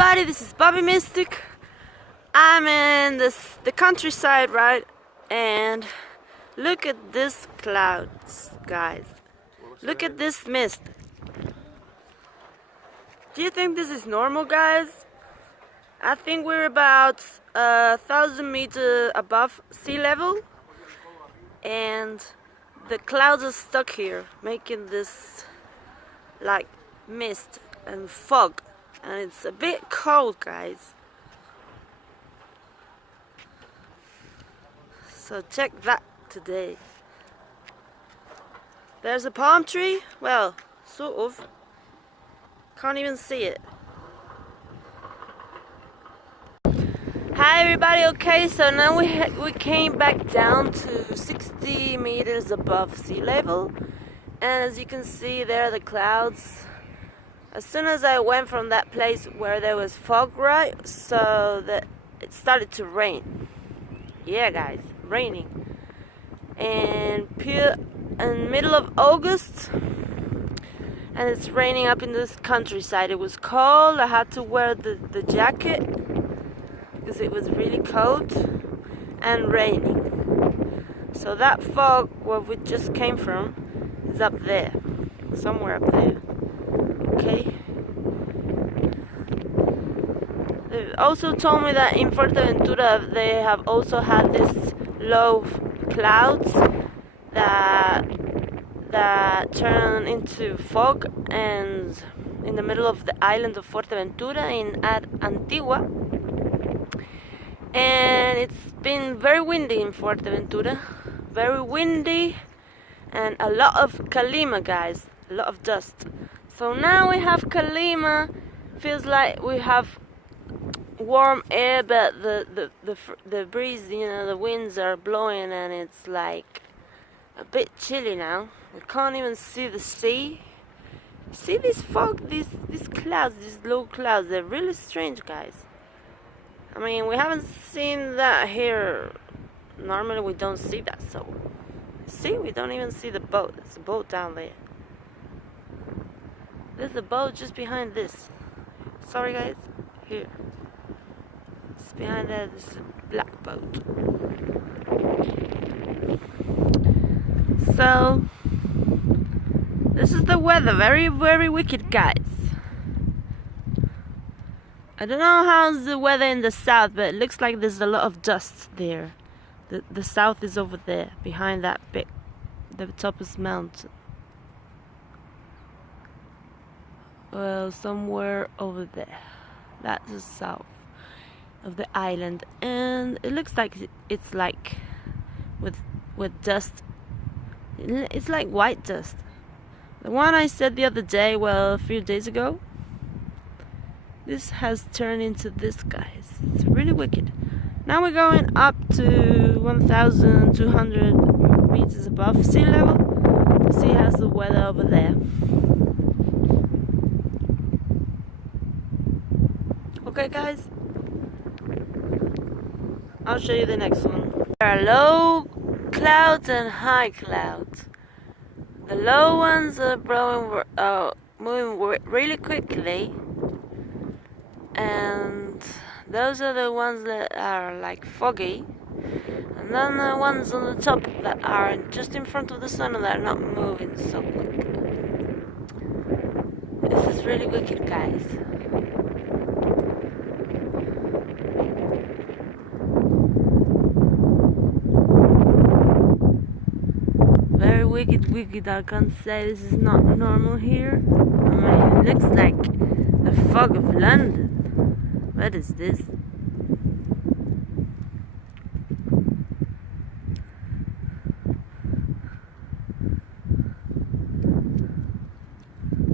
everybody, this is Bobby Mystic. I'm in the countryside, right? And look at this clouds, guys. Look at this mist. Do you think this is normal, guys? I think we're about 1,000 meters above sea level, and the clouds are stuck here, making this like mist and fog, and it's a bit cold, guys. So check that today. There's a palm tree, well, sort of. Can't even see it. Hi everybody, okay, so now we came back down to 60 meters above sea level, and as you can see there are the clouds. As soon as I went from that place where there was fog, right, so that it started to rain. Yeah guys, raining. And in middle of August, and it's raining up in this countryside. It was cold, I had to wear the jacket because it was really cold and raining. So that fog where we just came from is up there, somewhere up there. Okay. They also told me that in Fuerteventura they have also had this low clouds that turn into fog, and in the middle of the island of Fuerteventura in Antigua. And it's been very windy in Fuerteventura, very windy, and a lot of calima, guys, a lot of dust. So now we have calima. Feels like we have warm air, but the breeze, you know, the winds are blowing, and it's like a bit chilly now. We can't even see the sea. See this fog, these clouds, these low clouds, they're really strange, guys. I mean, we haven't seen that here. Normally we don't see that, so see, we don't even see the boat. There's a boat down there. There's a boat just behind this. Sorry guys, here. It's behind there, there's a black boat. So this is the weather, very, very wicked, guys. I don't know how's the weather in the south, but it looks like there's a lot of dust there. The south is over there, behind that the topest mountain. Well, somewhere over there. That's the south of the island, and it looks like it's like with dust. It's like white dust. The one I said the other day, well, a few days ago, this has turned into this, guys. It's really wicked. Now we're going up to 1,200 meters above sea level to see how's the weather over there. Okay guys, I'll show you the next one. There are low clouds and high clouds. The low ones are moving really quickly, and those are the ones that are like foggy, and then the ones on the top that are just in front of the sun and they're not moving so quick. This is really wicked, guys. Very wicked, I can't say this is not normal here. I mean, it looks like the fog of London. What is this?